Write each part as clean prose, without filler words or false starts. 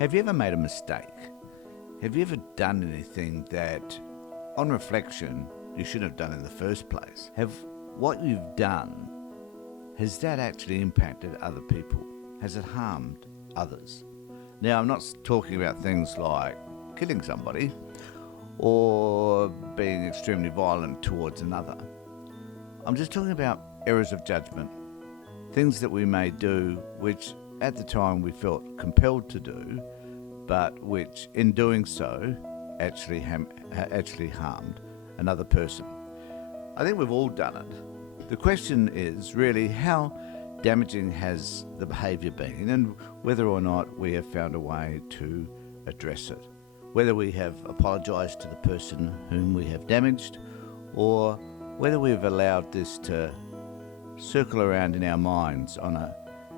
Have you ever made a mistake? Have you ever done anything that, on reflection, you shouldn't have done in the first place? Have what you've done, has that actually impacted other people? Has it harmed others? Now, I'm not talking about things like killing somebody or being extremely violent towards another. I'm just talking about errors of judgment, things that we may do which at the time we felt compelled to do, but which in doing so actually harmed another person. I think we've all done it. The question is really how damaging has the behaviour been, and whether or not we have found a way to address it. Whether we have apologised to the person whom we have damaged, or whether we've allowed this to circle around in our minds on a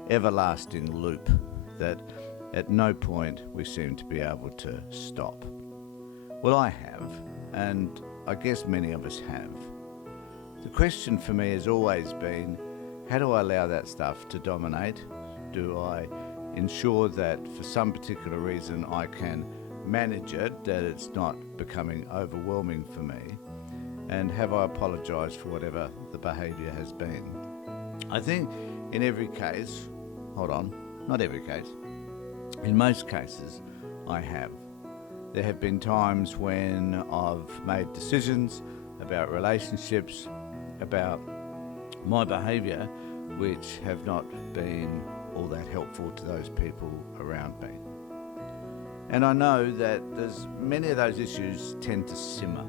everlasting loop that at no point we seem to be able to stop. Well, I have, and I guess many of us have. The question for me has always been, how do I allow that stuff to dominate? Do I ensure that for some particular reason I can manage it, that it's not becoming overwhelming for me? And have I apologised for whatever the behaviour has been? I think in every case, not every case, in most cases I have. There have been times when I've made decisions about relationships, about my behaviour, which have not been all that helpful to those people around me. And I know that there's many of those issues tend to simmer,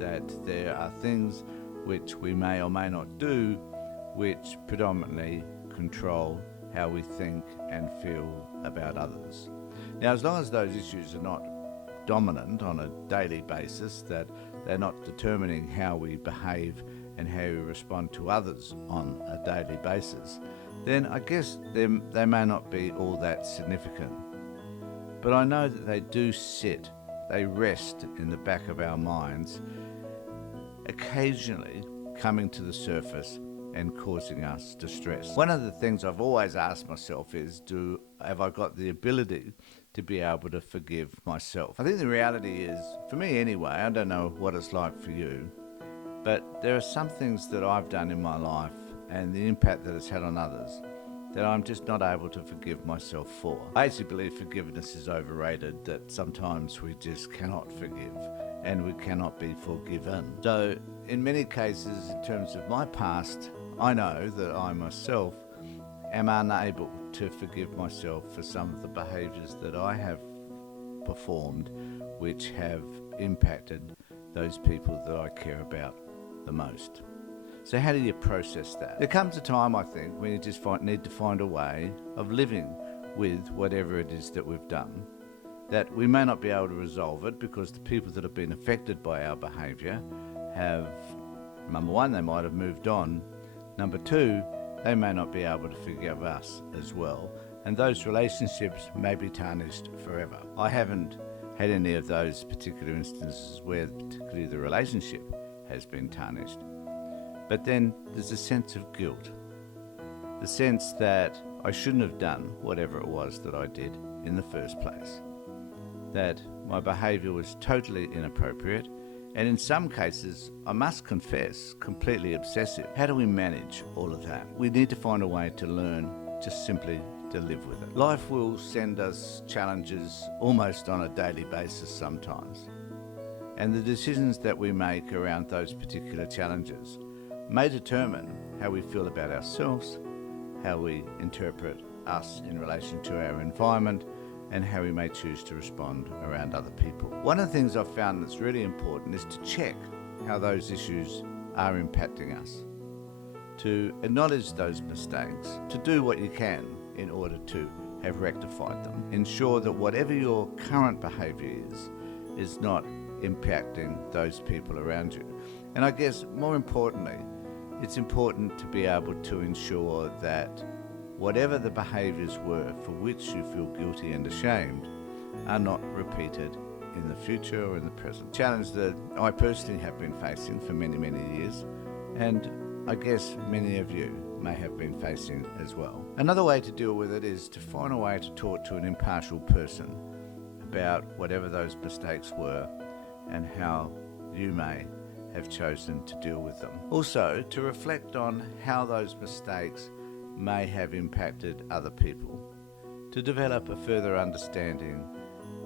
that there are things which we may or may not do which predominantly control how we think and feel about others. Now, as long as those issues are not dominant on a daily basis, that they're not determining how we behave and how we respond to others on a daily basis, then I guess they may not be all that significant. But I know that they rest in the back of our minds, occasionally coming to the surface and causing us distress. One of the things I've always asked myself is, have I got the ability to be able to forgive myself? I think the reality is, for me anyway, I don't know what it's like for you, but there are some things that I've done in my life and the impact that it's had on others that I'm just not able to forgive myself for. I actually believe forgiveness is overrated, that sometimes we just cannot forgive and we cannot be forgiven. So in many cases, in terms of my past, I know that I myself am unable to forgive myself for some of the behaviours that I have performed which have impacted those people that I care about the most. So how do you process that? There comes a time, I think, when you just need to find a way of living with whatever it is that we've done, that we may not be able to resolve it because the people that have been affected by our behaviour have, number one, they might have moved on. Number two, they may not be able to forgive us as well, and those relationships may be tarnished forever. I haven't had any of those particular instances where particularly the relationship has been tarnished. But then there's a sense of guilt, the sense that I shouldn't have done whatever it was that I did in the first place, that my behaviour was totally inappropriate, and in some cases, I must confess, completely obsessive. How do we manage all of that? We need to find a way to learn just simply to live with it. Life will send us challenges almost on a daily basis sometimes, and the decisions that we make around those particular challenges may determine how we feel about ourselves, how we interpret us in relation to our environment, and how we may choose to respond around other people. One of the things I've found that's really important is to check how those issues are impacting us, to acknowledge those mistakes, to do what you can in order to have rectified them. Ensure that whatever your current behaviour is not impacting those people around you. And I guess more importantly, it's important to be able to ensure that whatever the behaviours were for which you feel guilty and ashamed are not repeated in the future or in the present. Challenge that I personally have been facing for many, many years, and I guess many of you may have been facing as well. Another way to deal with it is to find a way to talk to an impartial person about whatever those mistakes were and how you may have chosen to deal with them. Also, to reflect on how those mistakes may have impacted other people, to develop a further understanding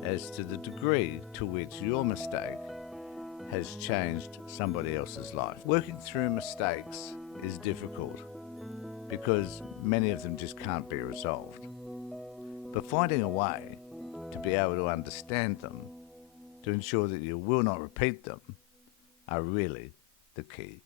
as to the degree to which your mistake has changed somebody else's life. Working through mistakes is difficult because many of them just can't be resolved. But finding a way to be able to understand them, to ensure that you will not repeat them, are really the key.